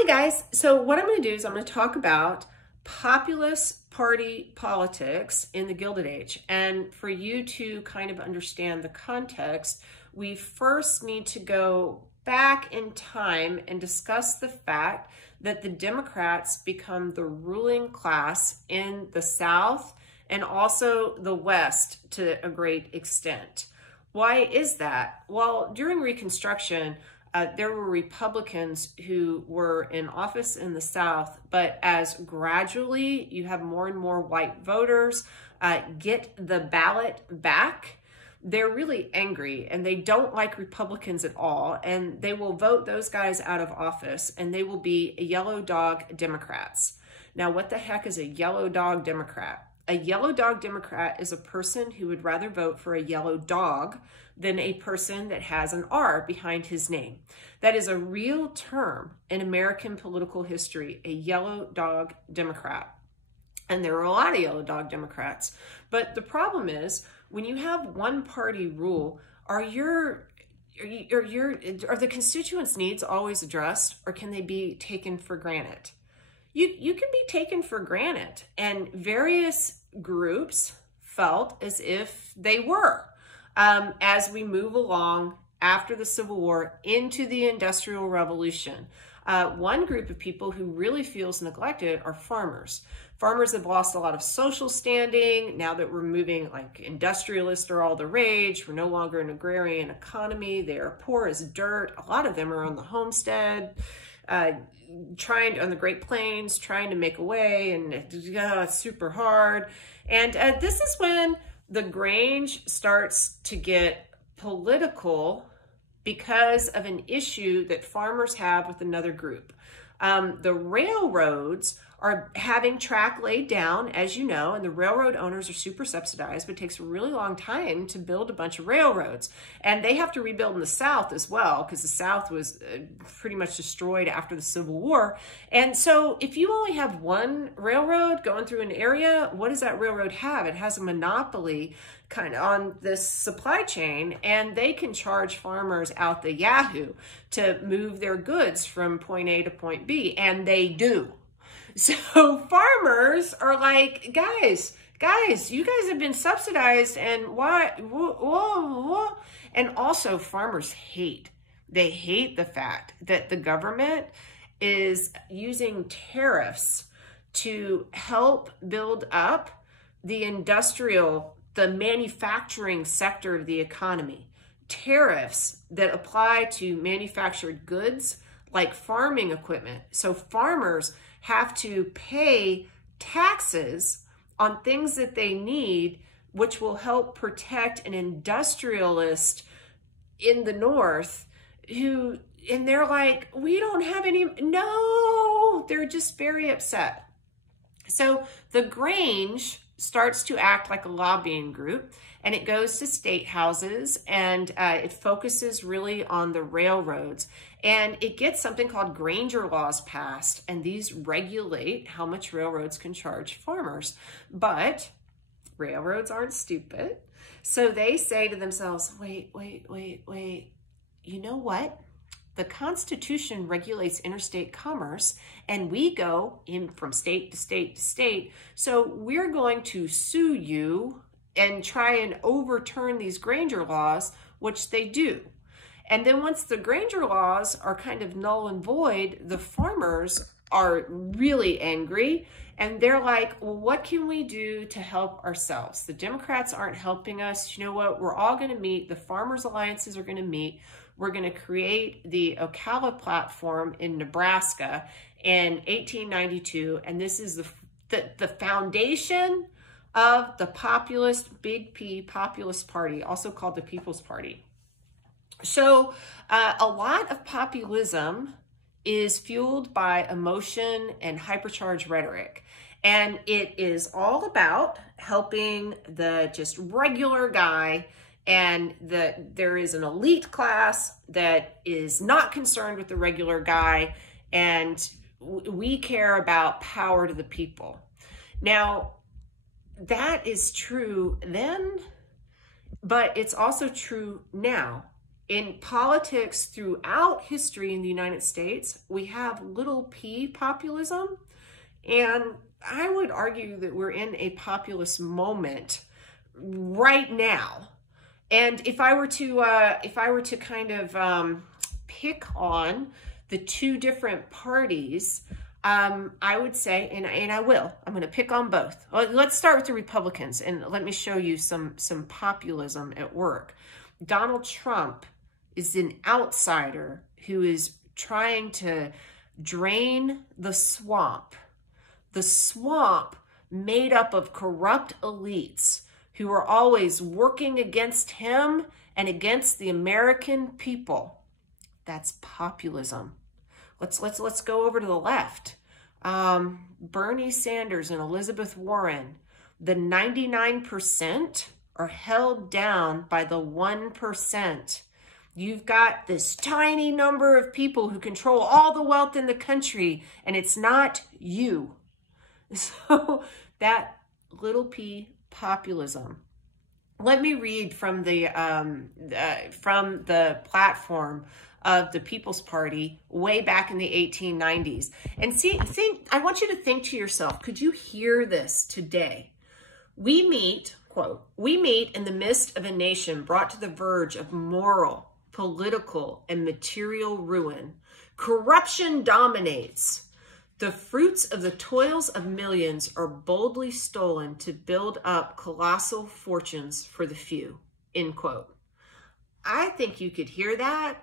Hi guys, so what I'm going to do is I'm going to talk about populist party politics in the Gilded Age. And for you to kind of understand the context, we first need to go back in time and discuss the fact that the Democrats become the ruling class in the South and also the West to a great extent. Why is that? Well, during Reconstruction, there were Republicans who were in office in the South, but as gradually you have more and more white voters get the ballot back, they're really angry and they don't like Republicans at all, and they will vote those guys out of office and they will be yellow dog Democrats. Now, what the heck is a yellow dog Democrat? A yellow dog Democrat is a person who would rather vote for a yellow dog than a person that has an R behind his name. That is a real term in American political history, a yellow dog Democrat. And there are a lot of yellow dog Democrats. But the problem is, when you have one party rule, are the constituents' needs always addressed, or can they be taken for granted? You can be taken for granted, and various groups felt as if they were. As we move along after the Civil War into the Industrial Revolution, one group of people who really feels neglected are farmers. Farmers have lost a lot of social standing. Now that we're moving, like, industrialists are all the rage. We're no longer an agrarian economy. They are poor as dirt. A lot of them are on the homestead, trying on the Great Plains, trying to make a way, and it's super hard. And this is when the Grange starts to get political because of an issue that farmers have with another group. The railroads are having track laid down, as you know, and the railroad owners are super subsidized, but it takes a really long time to build a bunch of railroads. And they have to rebuild in the South as well, because the South was pretty much destroyed after the Civil War. And so if you only have one railroad going through an area, what does that railroad have? It has a monopoly kind of on this supply chain, and they can charge farmers out the yahoo to move their goods from point A to point B, and they do. So farmers are like, guys, you guys have been subsidized, and why? Whoa. And also farmers they hate the fact that the government is using tariffs to help build up the manufacturing sector of the economy. Tariffs that apply to manufactured goods like farming equipment. So farmers have to pay taxes on things that they need, which will help protect an industrialist in the North and they're like, we don't have any, no, they're just very upset. So the Grange starts to act like a lobbying group, and it goes to state houses, and it focuses really on the railroads, and it gets something called Granger laws passed, and these regulate how much railroads can charge farmers. But railroads aren't stupid, so they say to themselves, wait, you know what? The Constitution regulates interstate commerce, and we go in from state to state to state. So we're going to sue you and try and overturn these Granger laws, which they do. And then once the Granger laws are kind of null and void, the farmers are really angry, and they're like, well, what can we do to help ourselves? The Democrats aren't helping us. You know what? We're all going to meet. The farmers' alliances are going to meet. We're going to create the Ocala platform in Nebraska in 1892, and this is the foundation of the populist, big P, Populist Party, also called the People's Party. So a lot of populism is fueled by emotion and hypercharged rhetoric, and it is all about helping the just regular guy. And there is an elite class that is not concerned with the regular guy, and we care about power to the people. Now, that is true then, but it's also true now. in politics throughout history in the United States, we have little p populism. And I would argue that we're in a populist moment right now. And if I were to kind of pick on the two different parties, I would say, and I'm going to pick on both. Let's start with the Republicans, and let me show you some populism at work. Donald Trump is an outsider who is trying to drain the swamp made up of corrupt elites who are always working against him and against the American people. That's populism. Let's go over to the left. Bernie Sanders and Elizabeth Warren, the 99% are held down by the 1%. You've got this tiny number of people who control all the wealth in the country, and it's not you. So that little p populism. Let me read from the platform of the People's Party way back in the 1890s. And I want you to think to yourself, could you hear this today? We meet, quote, we meet in the midst of a nation brought to the verge of moral, political, and material ruin. Corruption dominates. The fruits of the toils of millions are boldly stolen to build up colossal fortunes for the few, end quote. I think you could hear that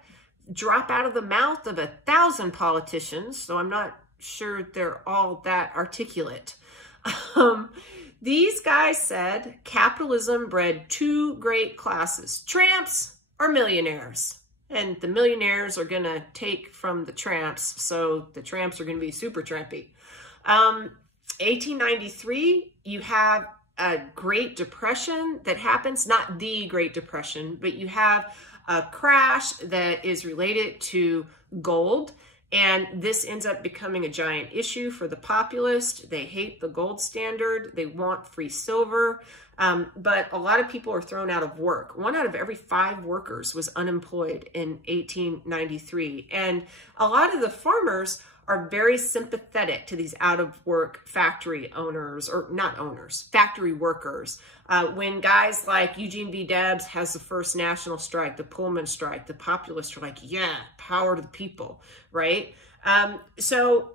drop out of the mouth of 1,000 politicians, so I'm not sure they're all that articulate. These guys said capitalism bred two great classes, tramps or millionaires. And the millionaires are going to take from the tramps, so the tramps are going to be super trampy. 1893, you have a Great Depression that happens, not the Great Depression, but you have a crash that is related to gold. And this ends up becoming a giant issue for the populists. They hate the gold standard. They want free silver. But a lot of people are thrown out of work. 1 out of every 5 workers was unemployed in 1893. And a lot of the farmers are very sympathetic to these out-of-work factory owners, or not owners, factory workers. When guys like Eugene V. Debs has the first national strike, the Pullman strike, the populists are like, yeah, power to the people, right? So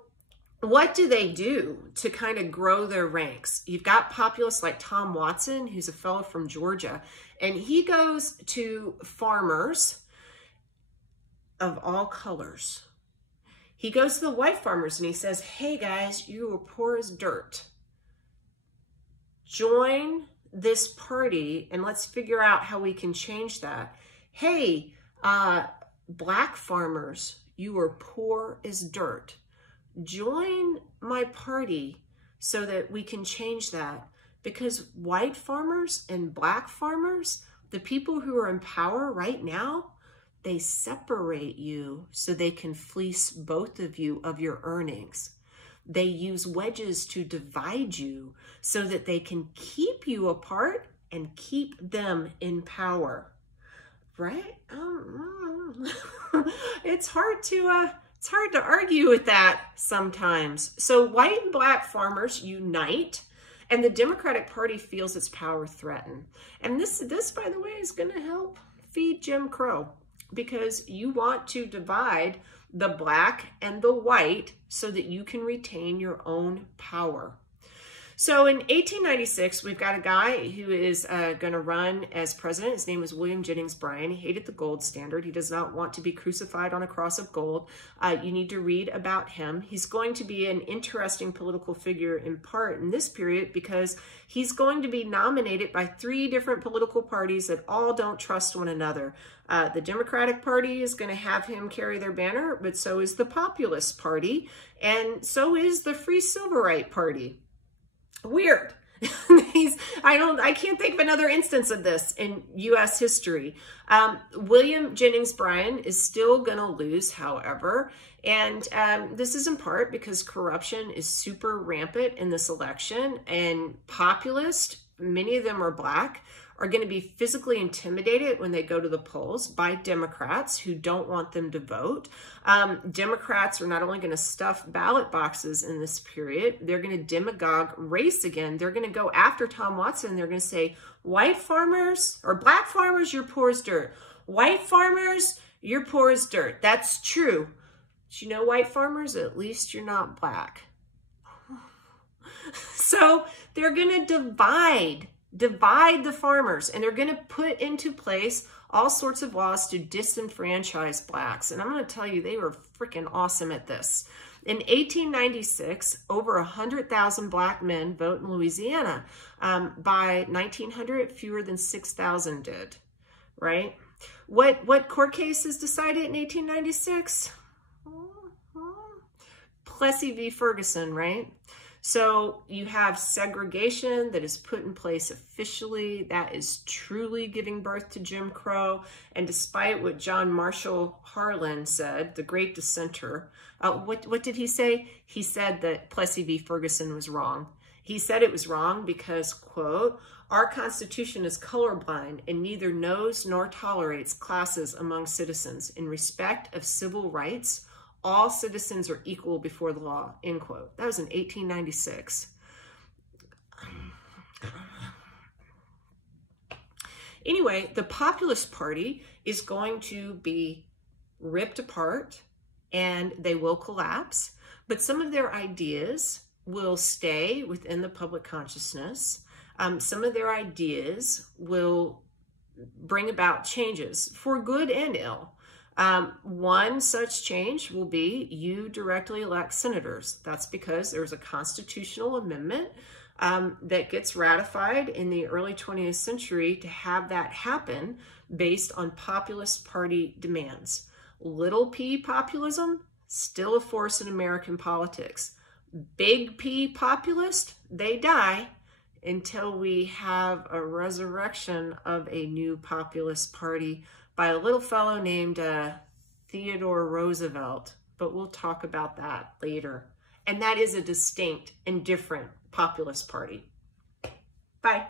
what do they do to kind of grow their ranks? You've got populists like Tom Watson, who's a fellow from Georgia, and he goes to farmers of all colors. He goes to the white farmers and he says, hey guys, you are poor as dirt. Join this party and let's figure out how we can change that. Hey, black farmers, you are poor as dirt. Join my party so that we can change that. Because white farmers and black farmers, the people who are in power right now, they separate you so they can fleece both of you of your earnings. They use wedges to divide you so that they can keep you apart and keep them in power. Right? It's hard to argue with that sometimes. So white and black farmers unite, and the Democratic Party feels its power threatened. And this, by the way, is going to help feed Jim Crow, because you want to divide the black and the white so that you can retain your own power. So in 1896, we've got a guy who is going to run as president. His name is William Jennings Bryan. He hated the gold standard. He does not want to be crucified on a cross of gold. You need to read about him. He's going to be an interesting political figure in part in this period because he's going to be nominated by 3 different political parties that all don't trust one another. The Democratic Party is going to have him carry their banner, but so is the Populist Party, and so is the Free Silverite Party. Weird. I can't think of another instance of this in U.S. history. William Jennings Bryan is still going to lose, however, and this is in part because corruption is super rampant in this election, and populists, many of them are black, are going to be physically intimidated when they go to the polls by Democrats who don't want them to vote. Democrats are not only going to stuff ballot boxes in this period, they're going to demagogue race again. They're going to go after Tom Watson. They're going to say, white farmers or black farmers, you're poor as dirt. White farmers, you're poor as dirt. That's true. But you know, white farmers, at least you're not black. So they're going to divide the farmers, and they're going to put into place all sorts of laws to disenfranchise blacks. And I'm going to tell you, they were freaking awesome at this. In 1896, over 100,000 black men vote in Louisiana. By 1900, fewer than 6,000 did, right? What court case is decided in 1896? Plessy v. Ferguson, right? So you have segregation that is put in place officially. That is truly giving birth to Jim Crow. And despite what John Marshall Harlan said, the great dissenter, what did he say? He said that Plessy v. Ferguson was wrong. He said it was wrong because, quote, our Constitution is colorblind and neither knows nor tolerates classes among citizens. In respect of civil rights, all citizens are equal before the law, end quote. That was in 1896. Anyway, the Populist Party is going to be ripped apart and they will collapse, but some of their ideas will stay within the public consciousness. Some of their ideas will bring about changes for good and ill. One such change will be you directly elect senators. That's because there's a constitutional amendment that gets ratified in the early 20th century to have that happen based on Populist Party demands. Little p populism, still a force in American politics. Big P populist, they die until we have a resurrection of a new populist party by a little fellow named Theodore Roosevelt, but we'll talk about that later. And that is a distinct and different populist party. Bye.